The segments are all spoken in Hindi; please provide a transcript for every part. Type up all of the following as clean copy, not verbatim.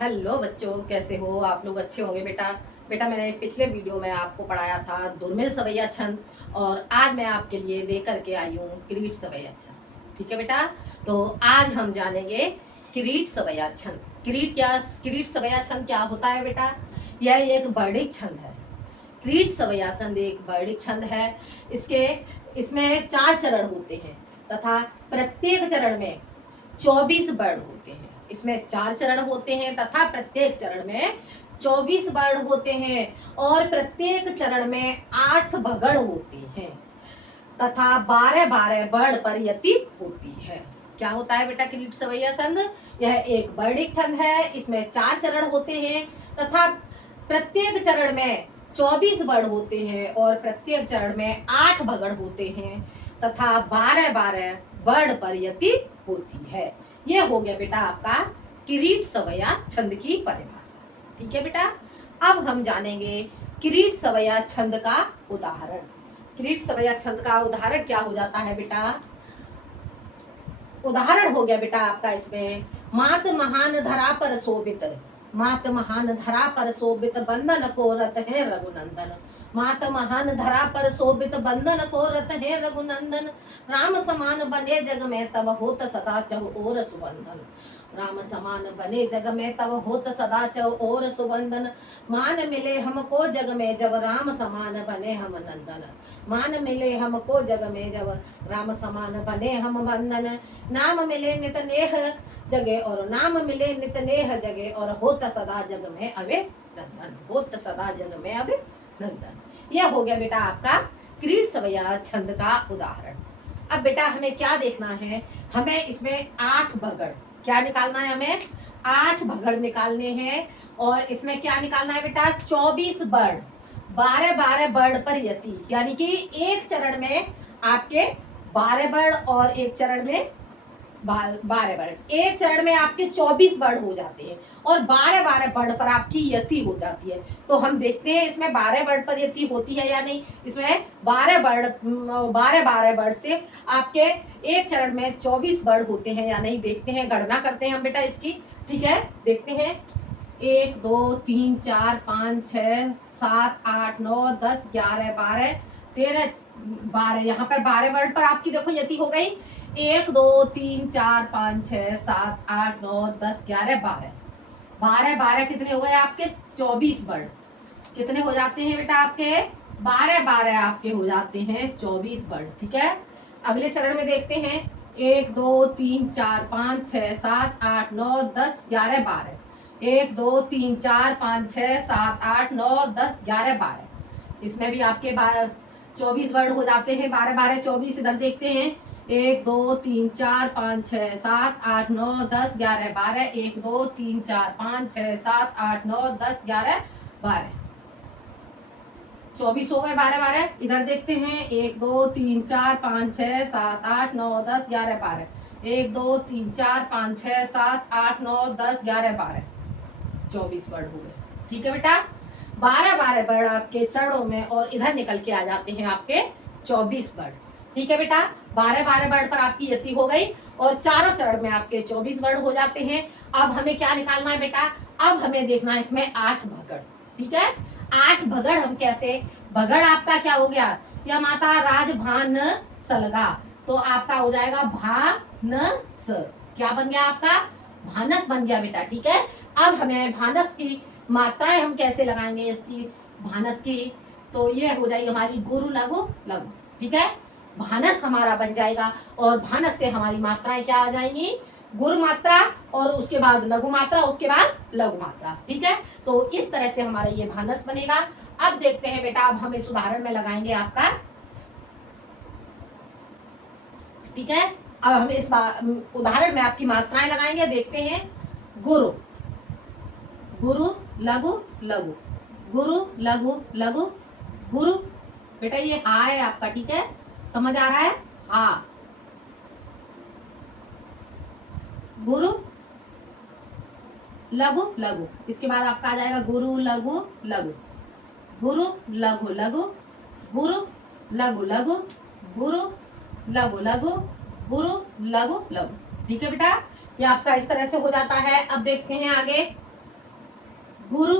हेलो बच्चों, कैसे हो आप लोग? अच्छे होंगे बेटा। बेटा मैंने पिछले वीडियो में आपको पढ़ाया था दुर्मिल सवैया छंद, और आज मैं आपके लिए लेकर के आई हूँ किरीट सवैया छंद। ठीक है बेटा, तो आज हम जानेंगे किरीट सवैया छंद। किरीट सवैया छंद क्या होता है बेटा? यह एक वर्णिक छंद है। किरीट सवैया छंद एक वर्णिक छंद है। इसके इसमें 4 चरण होते हैं तथा प्रत्येक चरण में 24 वर्ण होते हैं। इसमें 4 चरण होते हैं तथा प्रत्येक चरण में 24 वर्ण होते हैं, और प्रत्येक चरण में 8 भगड़ होते हैं तथा 12-12 वर्ण पर यति होती है। क्या होता है बेटा किरीट सवैया छंद? यह एक वर्णिक छंद है। इसमें 4 चरण होते हैं तथा प्रत्येक चरण में 24 वर्ण होते हैं, और प्रत्येक चरण में 8 भगड़ होते हैं तथा 12-12 वर्ण पर यति होती है। ये हो गया बेटा आपका किरीट सवैया छंद की परिभाषा। ठीक है बेटा, अब हम जानेंगे किरीट सवैया छंद का उदाहरण। किरीट सवैया छंद का उदाहरण क्या हो जाता है बेटा? उदाहरण हो गया बेटा आपका इसमें, मात महान धरा पर शोभित, मात महान धरा पर शोभित बंधन को रत है रघुनंदन। मात महान धरा पर शोभित बंधन को रत है रघुनंदन। राम समान बने जग में तब होत सदा चव और सुबंधन। राम समान बने जग में तब होत सदा चव और सुबंधन। मान मिले हमको जग में जब राम समान बने हम नंदन। मान मिले हमको जग में जब राम समान बने हम बंधन। नाम मिले नित नेह जगे और नाम मिले नित नेह जगे, और होत सदा जग में अवे नंदन। होत सदा जग में अवे नंदन। यह हो गया बेटा आपका किरीट सवैया छंद का उदाहरण। अब बेटा हमें क्या देखना है? हमें इसमें 8 भगड़ क्या निकालना है? हमें 8 भगड़ निकालने हैं, और इसमें क्या निकालना है बेटा? 24 वर्ण, 12-12 वर्ण पर यति, यानी कि एक चरण में आपके 12 वर्ण और एक चरण में 12 वर्ण। एक चरण में आपके 24 वर्ण हो जाते हैं, और 12-12 वर्ण पर आपकी यति हो जाती है। तो हम देखते हैं इसमें 12 वर्ण पर यति होती है या नहीं। इसमें 12-12 वर्ण से आपके एक चरण में 24 वर्ण होते हैं या नहीं, देखते हैं, गणना करते हैं हम बेटा इसकी। ठीक है, देखते हैं। 1 2 3 4 5 6 7 8 9 10 11 12 13 12, यहाँ पर 12 वर्ण पर आपकी देखो यति हो गई। 1 2 3 4 5 6 7 8 9 10 11 12, 12 कितने हो गए आपके? 24 वर्ण। कितने हो जाते हैं बेटा आपके? 12 आपके हो जाते हैं 24 वर्ण। ठीक है, अगले चरण में देखते हैं। 1 2 3 4 5 6 7 8 9 10 11 12, 1 2 3 4 5 6 7 8 9 10 11 12, इसमें भी आपके 24 वर्ण हो जाते हैं। 12 24, इधर देखते हैं। 1 2 3 4 5 6 7 8 9 10 11 12, 1 2 3 4 5 6 7 8 9 10 11 12, 24 हो गए। 12 इधर देखते हैं। 1 2 3 4 5 6 7 8 9 10 11 12, 1 2 3 4 5 6 7 8 9 10 11 12, 24 वर्ण हो गए। ठीक है बेटा, 12 वर्ण आपके चरणों में, और इधर निकल के आ जाते हैं आपके 24 वर्ण। ठीक है बेटा, 12 वर्ण पर आपकी यति हो गई, और चारों चरण में आपके 24 वर्ण हो जाते हैं। अब हमें क्या निकालना है बेटा? अब हमें देखना है इसमें 8 भगड़। ठीक है, 8 भगड़ हम कैसे? भगड़ आपका क्या हो गया? या माता राजभान सलगा, तो आपका हो जाएगा भानस। क्या बन गया आपका? भानस बन गया बेटा। ठीक है, अब हमें भानस की मात्राएं हम कैसे लगाएंगे इसकी भानस की? तो ये हो जाएगी हमारी गुरु लघु लघु। ठीक है, भानस हमारा बन जाएगा, और भानस से हमारी मात्राएं क्या आ जाएंगी? गुरु मात्रा, और उसके बाद लघु मात्रा, उसके बाद लघु मात्रा। ठीक है, तो इस तरह से हमारा ये भानस बनेगा। अब देखते हैं बेटा, अब हम इस उदाहरण में लगाएंगे आपका। ठीक है, अब हम इस उदाहरण में आपकी मात्राएं लगाएंगे। देखते हैं। गुरु गुरु लघु लघु, गुरु लघु लघु, गुरु। बेटा ये हा है आपका। ठीक है, समझ आ रहा है? हा। गुरु लघु लघु, इसके बाद आपका आ जाएगा गुरु लघु लघु, गुरु लघु लघु, गुरु लघु लघु, गुरु लघु लघु, गुरु लघु लघु। ठीक है बेटा, ये आपका इस तरह से हो जाता है। अब देखते हैं आगे। गुरु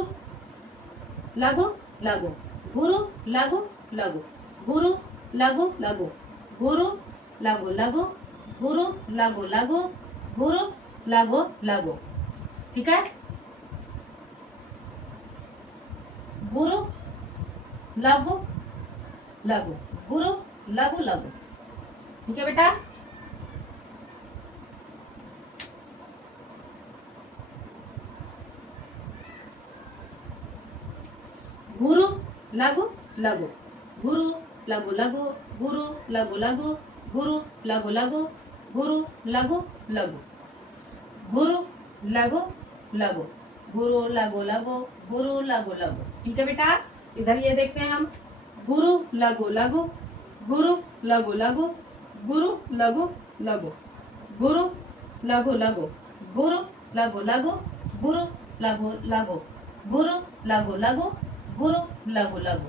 लघु लघु, गुरु लघु लघु, गुरु लघु लघु, गुरु लघु लघु, गुरु लघु लघु, गुरु लघु लघु। ठीक है, गुरु लघु लघु, गुरु लघु लघु। ठीक है बेटा, गुरु लघु लघु, गुरु लघु लघु, गुरु लघु लघु, गुरु लघु लघु, गुरु लघु लघु, गुरु लघु लघु, गुरु लघु लघु, गुरु लघु लघु। ठीक है बेटा, इधर ये देखते हैं हम, गुरु लघु लघु, गुरु लघु लघु, गुरु लघु लघु, गुरु लघु लघु, गुरु लघु लघु, गुरु लघु लघु, गुरु लघु लघु, गुरु लघु लघु।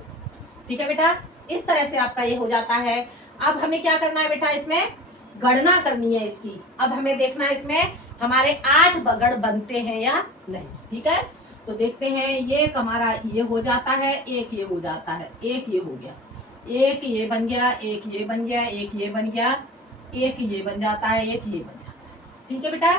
ठीक है बेटा, इस तरह से आपका ये हो जाता है। अब हमें क्या करना है बेटा, इसमें गणना करनी है इसकी। अब हमें देखना है इसमें हमारे 8 बगड़ बनते हैं या नहीं। ठीक है, तो देखते हैं, ये हमारा ये हो जाता है, एक ये हो जाता है, एक ये हो गया, एक ये बन गया, एक ये बन गया, एक ये बन गया, एक ये बन जाता है, एक ये बन जाता है। ठीक है बेटा,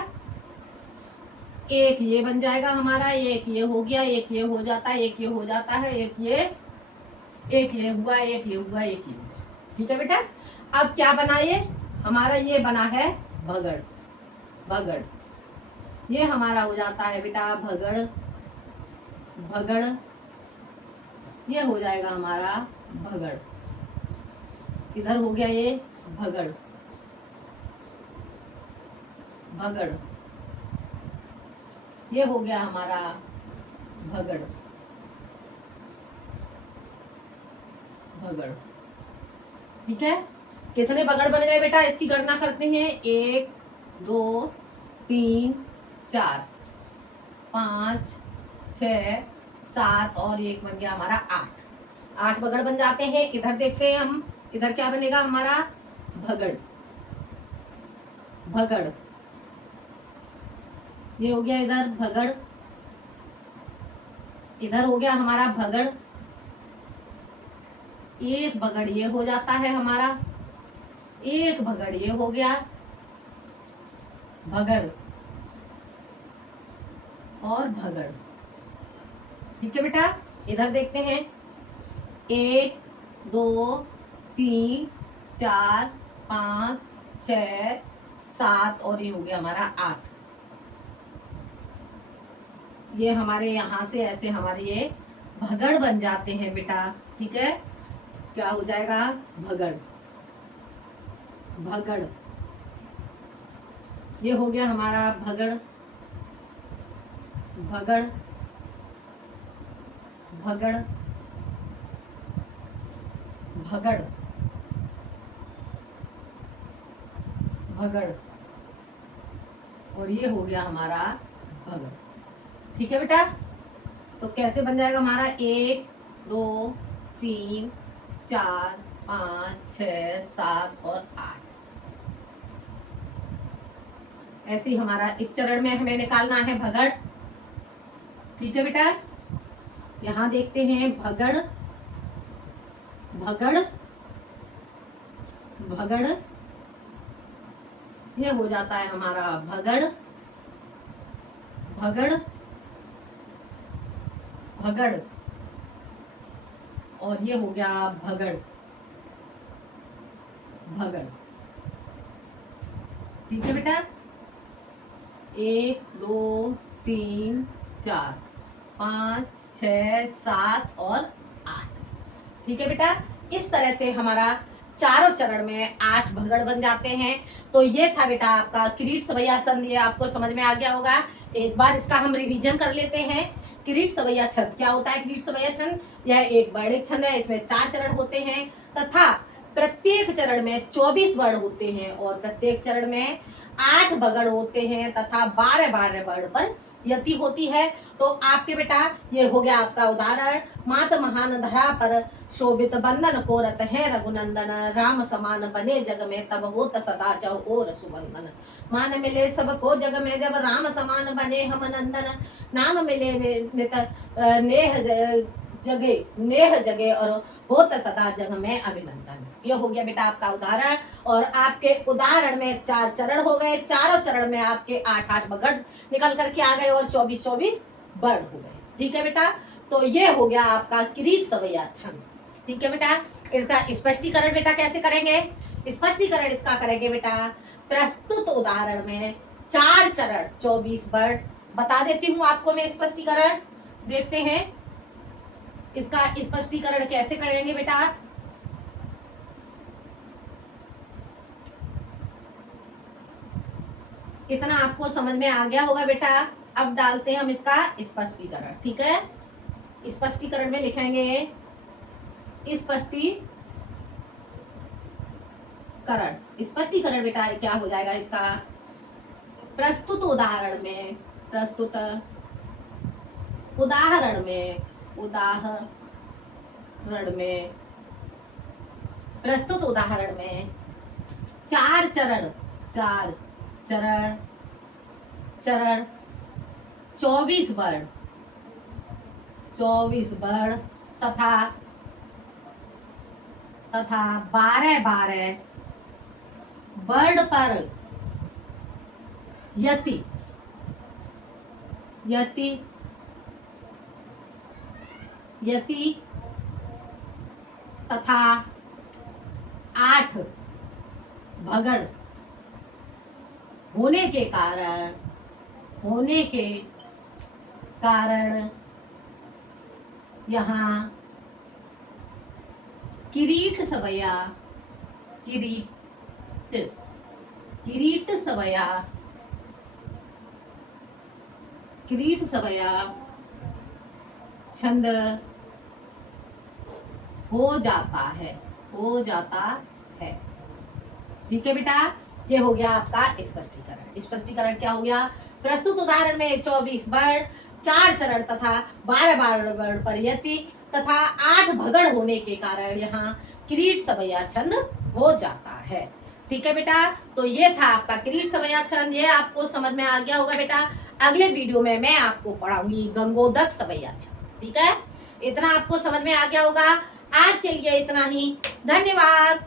एक ये बन जाएगा हमारा, एक ये हो गया, एक ये हो जाता है, एक ये हो जाता है, एक ये हुआ, एक ये हुआ, एक ये हुआ। ठीक है बेटा, अब क्या बना ये हमारा, ये बना है भगड़, भगड़, ये हमारा हो जाता है बेटा भगड़, भगड़, ये हो जाएगा हमारा भगड़। इधर हो गया ये भगड़, भगड़, ये हो गया हमारा भगड़, भगड़। ठीक है, कितने बगड़ बन गए बेटा, इसकी गणना करते हैं। 1 2 3 4 5 6 7 और एक बन गया हमारा 8। 8 बगड़ बन जाते हैं। इधर देखते हैं हम, इधर क्या बनेगा हमारा भगड़, भगड़, ये हो गया इधर भगड़, इधर हो गया हमारा भगड़, एक भगड़ ये हो जाता है हमारा, एक भगड़ ये हो गया भगड़ और भगड़। ठीक है बेटा, इधर देखते हैं, 1 2 3 4 5 6 7 और ये हो गया हमारा 8। ये हमारे यहाँ से ऐसे हमारे ये भगड़ बन जाते हैं बेटा। ठीक है, क्या हो जाएगा भगड़, भगड़, ये हो गया हमारा भगड़, भगड़, भगड़, भगड़, भगड़ और ये हो गया हमारा भगड़। ठीक है बेटा, तो कैसे बन जाएगा हमारा 1 2 3 4 5 6 7 और 8। ऐसे ही हमारा इस चरण में हमें निकालना है भगड़। ठीक है बेटा, यहाँ देखते हैं भगड़, भगड़, भगड़, ये हो जाता है हमारा भगड़, भगड़, भगड़ और ये हो गया भगड़, भगड़। ठीक है बेटा, 1 2 3 4 5 6 7 और 8। ठीक है बेटा, इस तरह से हमारा चारों चरण में 8 भगड़ बन जाते हैं। तो ये था बेटा आपका किरीट सवैयासन, ये आपको समझ में आ गया होगा। एक बार इसका हम रिवीजन कर लेते हैं। किरीट सवैया छंद क्या होता है? किरीट सवैया छंद यह एक वर्णित छंद है, इसमें 4 चरण होते हैं तथा प्रत्येक चरण में 24 वर्ण होते हैं और प्रत्येक चरण में 8 बगड़ होते हैं तथा 12 वर्ण पर यति होती है। तो आपके बेटा ये हो गया आपका उदाहरण। मात महान धरा पर शोभित बंधन को रत है रघुनंदन, राम समान बने जग में तब होत सदा चहु और सुबंधन। मान मिले सबको जग में जब राम समान बने हम नंदन, नाम मिले नित नेह नेह जगे और होत सदा जग में अभिनंदन। ये हो गया बेटा आपका उदाहरण। और आपके उदाहरण में 4 चरण हो गए, चारों चरण में आपके 8-8 बगड़ निकल करके आ गए और 24-24 बड़ हो गए। ठीक है बेटा, तो ये हो गया आपका किरीट सवैया छंद। ठीक है बेटा, इसका स्पष्टीकरण बेटा कैसे करेंगे? स्पष्टीकरण इसका करेंगे बेटा, प्रस्तुत उदाहरण में 4 चरण 24 बड़। बता देती हूँ आपको मैं स्पष्टीकरण, देखते हैं इसका स्पष्टीकरण कैसे करेंगे बेटा। इतना आपको समझ में आ गया होगा बेटा। अब डालते हैं हम इसका स्पष्टीकरण। ठीक है, स्पष्टीकरण में लिखेंगे स्पष्टीकरण बेटा क्या हो जाएगा इसका, प्रस्तुत उदाहरण में प्रस्तुत उदाहरण में प्रस्तुत उदाहरण में 4 चरण 24 वर्ण तथा 12 वर्ण पर यति तथा 8 भगड़ होने के कारण यहाँ किरीट सवैया छंद हो जाता है। ठीक है बेटा, ये हो गया आपका स्पष्टीकरण। स्पष्टीकरण क्या हो गया, प्रस्तुत उदाहरण में 24 वर्ण 4 चरण तथा 12 वर्ण पर यति तथा 8 भगड़ होने के कारण यहाँ किरीट सवैया छंद हो जाता है। ठीक है बेटा, तो ये था आपका किरीट सवैया छंद। ये आपको समझ में आ गया होगा बेटा। अगले वीडियो में मैं आपको पढ़ाऊंगी गंगोदक सवैया छंद। ठीक है, इतना आपको समझ में आ गया होगा। आज के लिए इतना ही, धन्यवाद।